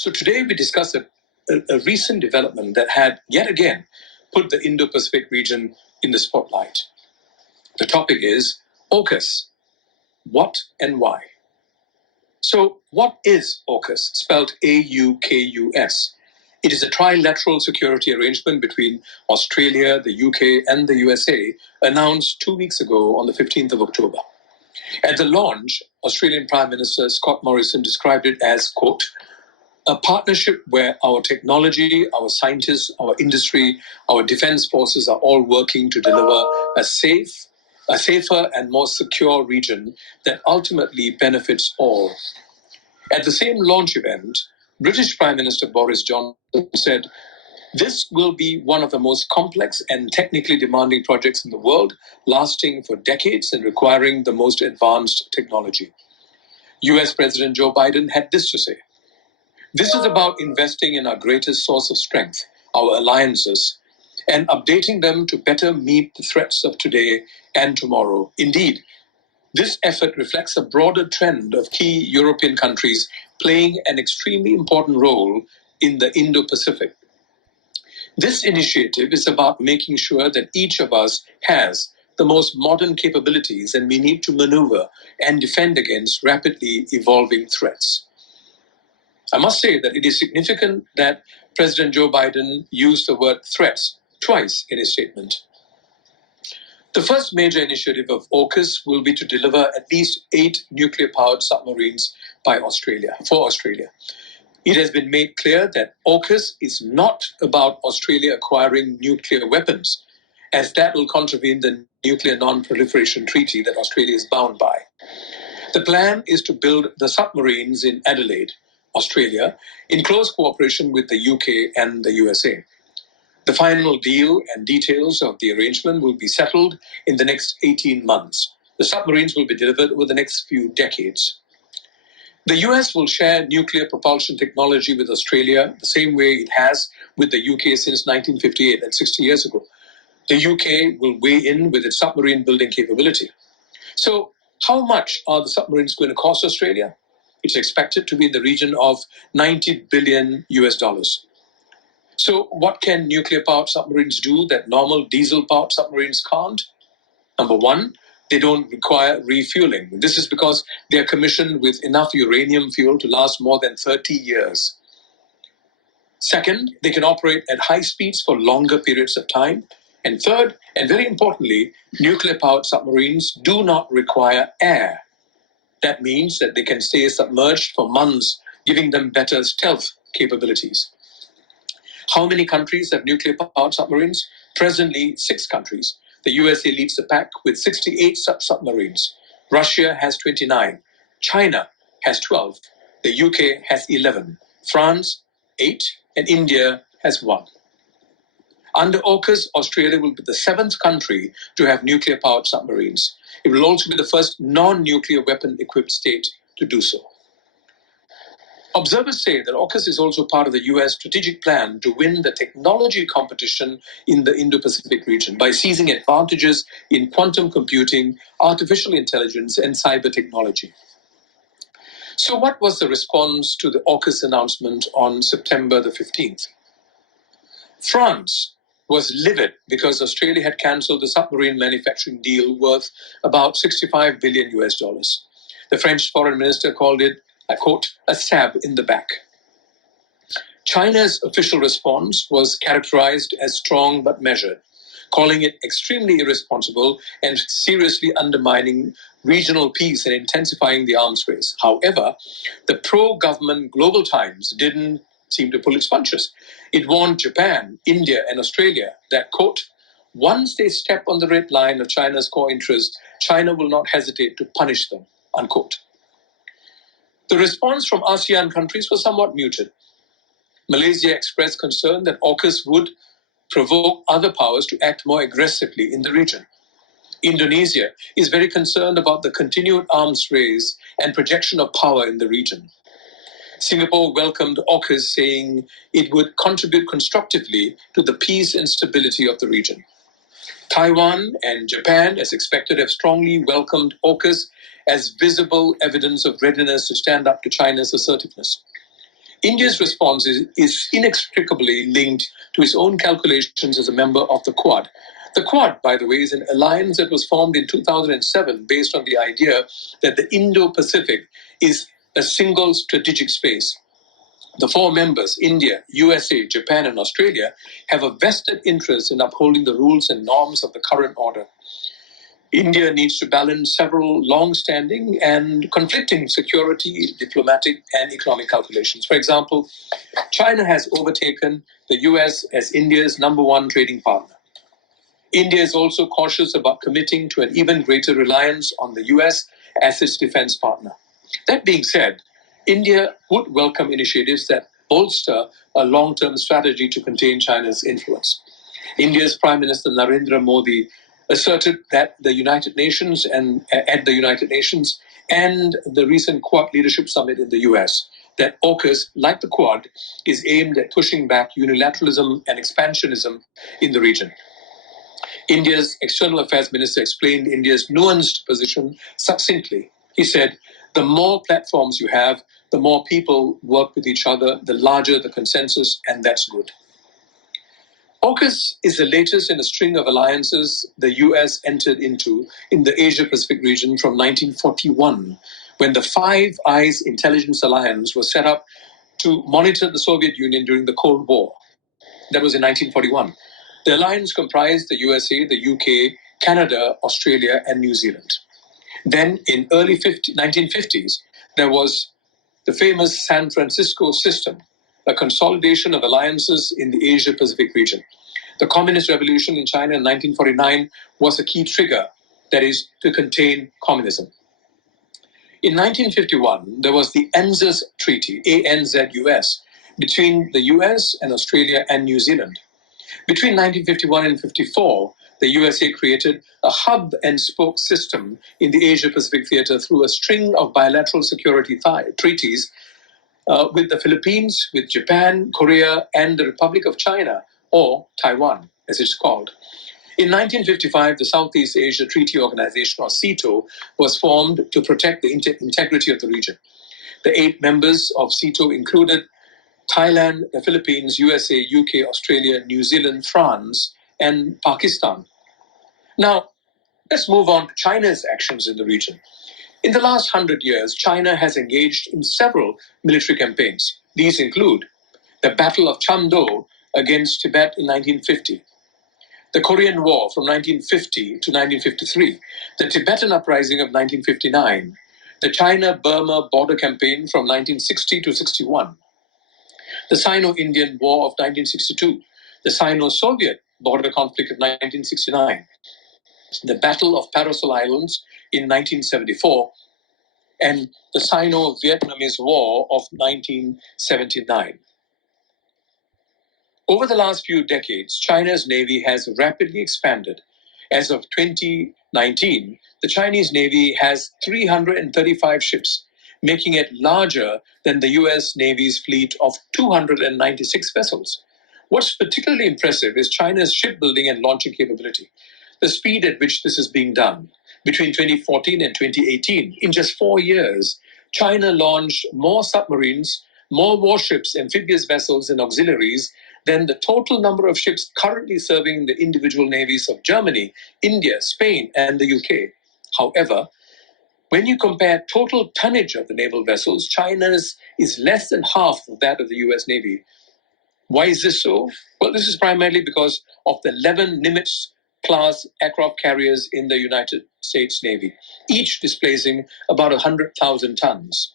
So today we discuss a recent development that had yet again put the Indo-Pacific region in the spotlight. The topic is AUKUS. What and why? So what is AUKUS, spelled AUKUS? It is a trilateral security arrangement between Australia, the UK and the USA, announced 2 weeks ago on the 15th of October. At the launch, Australian Prime Minister Scott Morrison described it as, quote, a partnership where our technology, our scientists, our industry, our defense forces are all working to deliver a safer and more secure region that ultimately benefits all. At the same launch event, British Prime Minister Boris Johnson said, this will be one of the most complex and technically demanding projects in the world, lasting for decades and requiring the most advanced technology. US President Joe Biden had this to say, this is about investing in our greatest source of strength, our alliances, and updating them to better meet the threats of today and tomorrow. Indeed, this effort reflects a broader trend of key European countries playing an extremely important role in the Indo-Pacific. This initiative is about making sure that each of us has the most modern capabilities and we need to maneuver and defend against rapidly evolving threats. I must say that it is significant that President Joe Biden used the word threats twice in his statement. The first major initiative of AUKUS will be to deliver at least 8 nuclear-powered submarines for Australia. It has been made clear that AUKUS is not about Australia acquiring nuclear weapons, as that will contravene the Nuclear Non-Proliferation Treaty that Australia is bound by. The plan is to build the submarines in Adelaide, Australia, in close cooperation with the UK and the USA. The final deal and details of the arrangement will be settled in the next 18 months. The submarines will be delivered over the next few decades. The US will share nuclear propulsion technology with Australia the same way it has with the UK since 1958, that's 60 years ago. The UK will weigh in with its submarine building capability. So how much are the submarines going to cost Australia? It's expected to be in the region of $90 billion. So what can nuclear-powered submarines do that normal diesel-powered submarines can't? Number one, they don't require refueling. This is because they are commissioned with enough uranium fuel to last more than 30 years. Second, they can operate at high speeds for longer periods of time. And third, and very importantly, nuclear-powered submarines do not require air. That means that they can stay submerged for months, giving them better stealth capabilities. How many countries have nuclear-powered submarines? Presently, 6 countries. The USA leads the pack with 68 such submarines. Russia has 29. China has 12. The UK has 11. France, 8. And India has 1. Under AUKUS, Australia will be the 7th country to have nuclear-powered submarines. It will also be the first non-nuclear weapon-equipped state to do so. Observers say that AUKUS is also part of the US strategic plan to win the technology competition in the Indo-Pacific region by seizing advantages in quantum computing, artificial intelligence, and cyber technology. So what was the response to the AUKUS announcement on September the 15th? France was livid because Australia had cancelled the submarine manufacturing deal worth about $65 billion. The French foreign minister called it, I quote, a stab in the back. China's official response was characterized as strong but measured, calling it extremely irresponsible and seriously undermining regional peace and intensifying the arms race. However, the pro-government Global Times didn't seem to pull its punches. It warned Japan, India, and Australia that, quote, once they step on the red line of China's core interests, China will not hesitate to punish them, unquote. The response from ASEAN countries was somewhat muted. Malaysia expressed concern that AUKUS would provoke other powers to act more aggressively in the region. Indonesia is very concerned about the continued arms race and projection of power in the region. Singapore welcomed AUKUS, saying it would contribute constructively to the peace and stability of the region. Taiwan and Japan, as expected, have strongly welcomed AUKUS as visible evidence of readiness to stand up to China's assertiveness. India's response is inextricably linked to its own calculations as a member of the Quad. The Quad, by the way, is an alliance that was formed in 2007 based on the idea that the Indo-Pacific is a single strategic space. The four members, India, USA, Japan, and Australia, have a vested interest in upholding the rules and norms of the current order. India needs to balance several long-standing and conflicting security, diplomatic, and economic calculations. For example, China has overtaken the US as India's number one trading partner. India is also cautious about committing to an even greater reliance on the US as its defense partner. That being said, India would welcome initiatives that bolster a long-term strategy to contain China's influence. India's Prime Minister Narendra Modi asserted that the United Nations and the recent Quad Leadership Summit in the US, that AUKUS, like the Quad, is aimed at pushing back unilateralism and expansionism in the region. India's External Affairs Minister explained India's nuanced position succinctly. He said, "The more platforms you have, the more people work with each other, the larger the consensus, and that's good." AUKUS is the latest in a string of alliances the US entered into in the Asia-Pacific region from 1941, when the Five Eyes Intelligence Alliance was set up to monitor the Soviet Union during the Cold War. That was in 1941. The alliance comprised the USA, the UK, Canada, Australia, and New Zealand. Then, in early 1950s, there was the famous San Francisco system, a consolidation of alliances in the Asia-Pacific region. The Communist Revolution in China in 1949 was a key trigger, that is, to contain communism. In 1951, there was the ANZUS Treaty, ANZUS, between the US and Australia and New Zealand. Between 1951 and 1954, the USA created a hub and spoke system in the Asia-Pacific theater through a string of bilateral security treaties with the Philippines, with Japan, Korea, and the Republic of China, or Taiwan, as it's called. In 1955, the Southeast Asia Treaty Organization, or CETO, was formed to protect the integrity of the region. The 8 members of CETO included Thailand, the Philippines, USA, UK, Australia, New Zealand, France, and Pakistan. Now, let's move on to China's actions in the region. In the last 100 years, China has engaged in several military campaigns. These include the Battle of Chamdo against Tibet in 1950, the Korean War from 1950 to 1953, the Tibetan Uprising of 1959, the China-Burma border campaign from 1960 to 61, the Sino-Indian War of 1962, the Sino-Soviet border conflict of 1969, the Battle of Paracel Islands in 1974, and the Sino-Vietnamese War of 1979. Over the last few decades, China's Navy has rapidly expanded. As of 2019, the Chinese Navy has 335 ships, making it larger than the US Navy's fleet of 296 vessels. What's particularly impressive is China's shipbuilding and launching capability. The speed at which this is being done. Between 2014 and 2018, in just 4 years, China launched more submarines, more warships, amphibious vessels, and auxiliaries than the total number of ships currently serving the individual navies of Germany, India, Spain, and the UK. However, when you compare total tonnage of the naval vessels, China's is less than half of that of the US Navy. Why is this so? Well, this is primarily because of the 11 Nimitz-class aircraft carriers in the United States Navy, each displacing about 100,000 tons.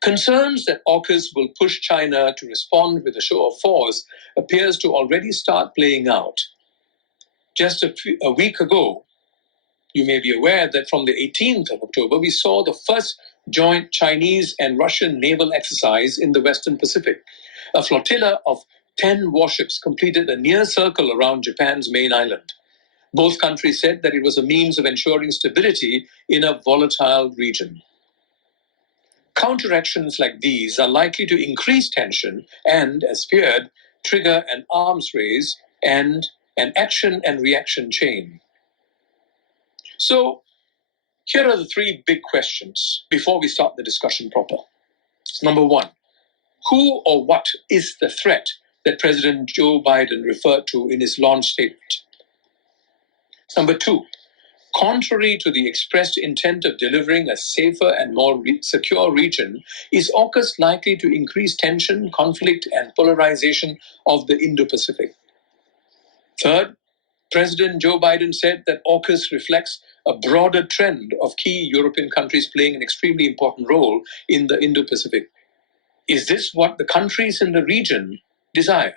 Concerns that AUKUS will push China to respond with a show of force appears to already start playing out. Just a week ago, you may be aware that from the 18th of October, we saw the first joint Chinese and Russian naval exercise in the Western Pacific. A flotilla of 10 warships completed a near circle around Japan's main island. Both countries said that it was a means of ensuring stability in a volatile region. Counteractions like these are likely to increase tension and, as feared, trigger an arms race and an action and reaction chain. So, here are the 3 big questions before we start the discussion proper. Number 1, Who or what is the threat that President Joe Biden referred to in his launch statement? Number 2, contrary to the expressed intent of delivering a safer and more secure region, is AUKUS likely to increase tension, conflict, and polarization of the Indo-Pacific? Third, President Joe Biden said that AUKUS reflects a broader trend of key European countries playing an extremely important role in the Indo-Pacific. Is this what the countries in the region desire?